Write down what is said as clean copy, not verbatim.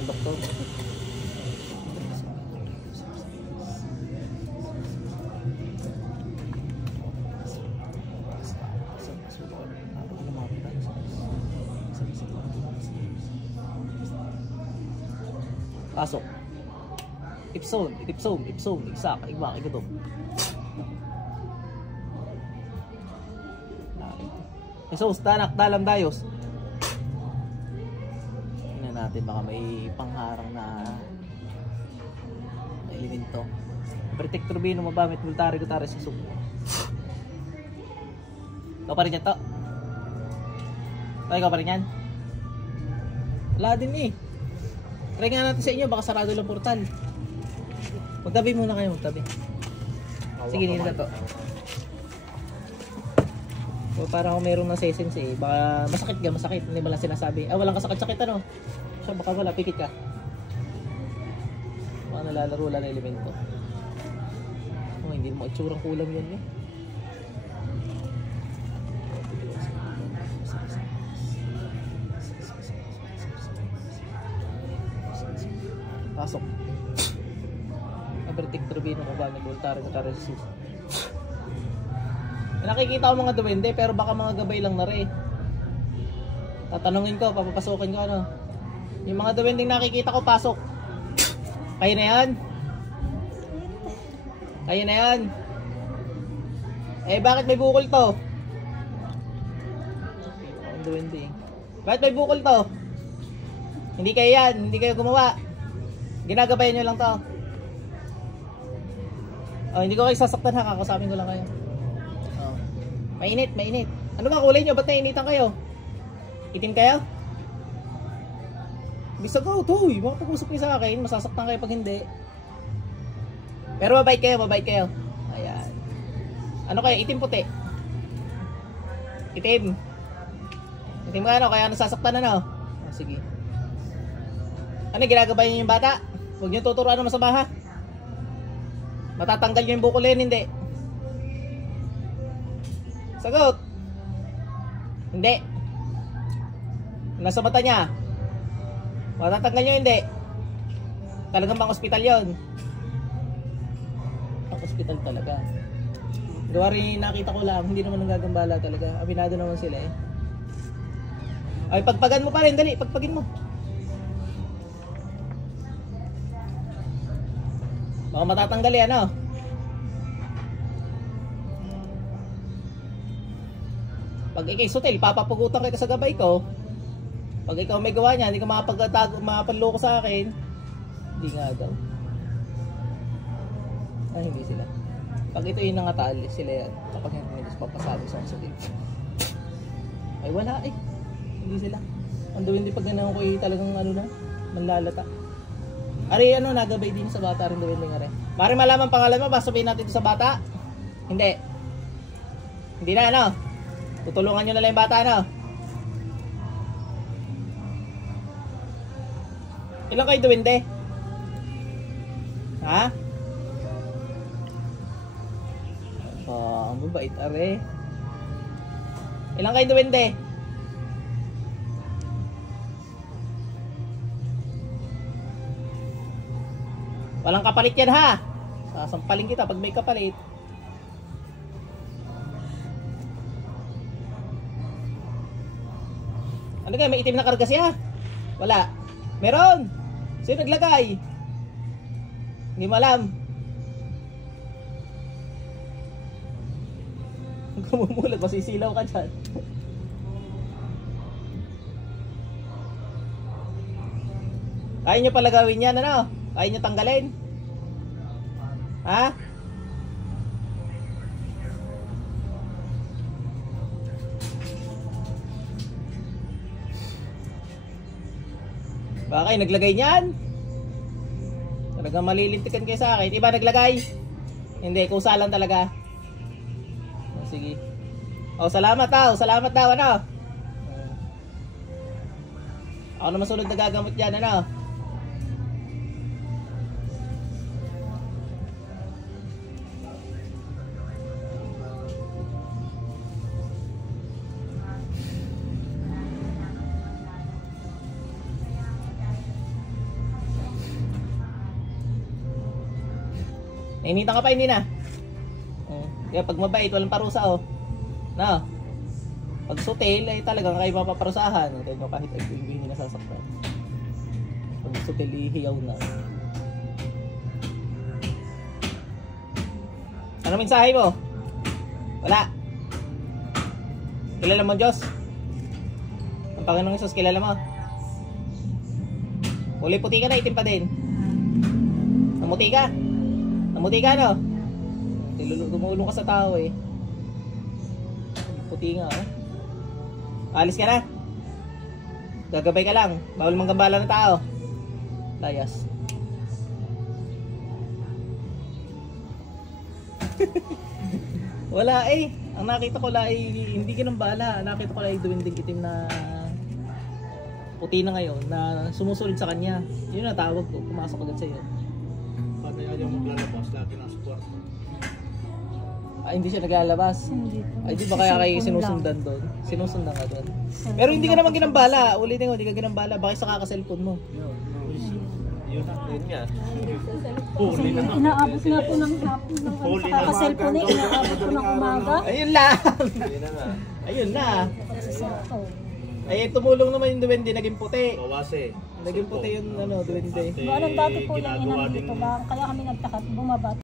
ng doktor. Pasok. Ipson, iksak, igmak, igutom. Isos, tanak, dalam dayos. Tingnan natin, baka may pangharang na elemento. Protect turbino, mabamit, military, gutari, sasuk. Ikaw pa rin yan to? Ikaw pa rin yan? Wala din eh. Try nga natin sa inyo, baka sarado lang portal. Magtabi muna kayo, magtabi. Sige, nila na to. So, parang kung meron na sessions eh, baka masakit ka, masakit. Hindi ba lang sinasabi? Ah, walang kasakit-sakit ano? So, baka wala, pikit ka. Baka nalalaro lang na elemento. Oh, hindi mo itsurang kulang yan eh. Pasok. Abertik turbino ko ba ng voltare na resist. Nakikita ko mga duwende pero baka mga gabay lang na rin. Tatanungin ko, papapasokin ko ano. Yung mga duwendeng nakikita ko pasok. Kayo na yan? Kayo na yan? Eh bakit may bukol to? Ang duwende. Bakit may bukol to? Hindi kayo yan, hindi kayo gumawa. Ginagabayan nyo lang to. Oh, hindi ko kayo sasaktan ha, kakasapin ko lang kayo. Oh. Mainit, mainit. Ano ba kulay nyo? Ba't nainitan kayo? Itim kayo? Bisa ko, tuy. Baka pag-usap kayo sa akin, masasaktan kayo pag hindi. Pero mabait kayo, mabait kayo. Ayan. Ano kayo? Itim puti? Itim. Itim ka ano? Kaya nasasaktan ano? Oh, sige. Ano, ginagabayan nyo yung bata? Huwag nyo tuturuan ng masama ha. Matatanggal nyo yung bukol yan, hindi. Sagot. Hindi. Nasa mata niya. Matatanggal nyo, hindi. Talagang pang ospital yun. Pang ospital talaga. Gawa rin nakita ko lang, hindi naman nanggagambala talaga. Aminado naman sila eh. Ay, pagpagan mo pa rin, dali, pagpagin mo. Baka matatanggal yan, ano? Pag ikay sutil, papapugutan kita sa gabay ko. Pag ikaw may gawa niya, hindi ka makapanloko sa akin. Hindi nga daw. Ay, hindi sila. Pag ito yung nangatal, sila yan. Kapag hindi nila papasabi sa sutil. Ay, wala eh. Hindi sila. Ando hindi pag ganaw ko talagang ano na, manlalata. Ari ano, nagabay din sa bata rin doon nga rin. Mari malaman pangalan mo, ba sabihin natin ito sa bata? Hindi. Hindi na ano? Tutulungan nyo na lang yung bata ano? Ilan kayo duwende? Ha? Oh, mabait are. Ilan kayo duwende? Walang kapalit yan ha. Sasampalin kita pag may kapalit. Ano kaya, may itim na karga siya? Wala. Meron. Sino naglagay? Hindi mo alam. Kumumulat, masisilaw ka dyan. Kaya nyo pala gawin yan ano? Kaya nyo tanggalin? Ha? Baka kayo naglagay niyan? Talagang malilintikan kayo sa akin. Iba naglagay? Hindi, kusa lang talaga. Oh, sige. Oh, salamat daw. Salamat daw, ano? Ako naman sunod na gagamot dyan, ano? Nainitan ka pa, hindi na. Kaya pag mabait, walang parusa, oh. Na. Pag sutil, ay talagang kayo mapaparusahan. Ito nyo kahit ay hindi nasasaktan. Pag sutil, hiyaw na. Ano mensahe mo? Wala. Kilala mo Diyos? Ang Panginoong Isus, kilala mo? Kulay puti ka na, itim pa din. Namuti ka? Namuti ka, no? Tumulong ka sa tao, eh. Puti nga, oh. Alis ka na. Gagabay ka lang. Bawal manggambala ng tao. Layas. Wala eh. Ang nakita ko lang ay hindi ginambala. Nakita ko lang ay duwinding itim na puti na ngayon na sumusunod sa kanya. Yun na tawag ko. Pumasok agad sa'yo. Pati ayaw maglalabas, lagi ng support. Ah, hindi siya naglalabas. Hindi po. Ay, di ba kaya kayo sinusundan doon? Sinusundan ka doon. Pero hindi ka naman ginambala. Ulitin ko, hindi ka ginambala. Bakit sa kaka-cellphone mo? Yun nga. Kasi inaabot nga po ng hapon ng kaka-cellphone eh. Inaabot po ng umaga. Ayun lang. Yun na nga. Ayun na. Sa cellphone. Ay, tumulong naman yung duwende, naging puti. Bawas eh. Naging puti yung ano, duwende. Anong dati po yung inang dito ba? Kaya kami nagtakat, bumaba.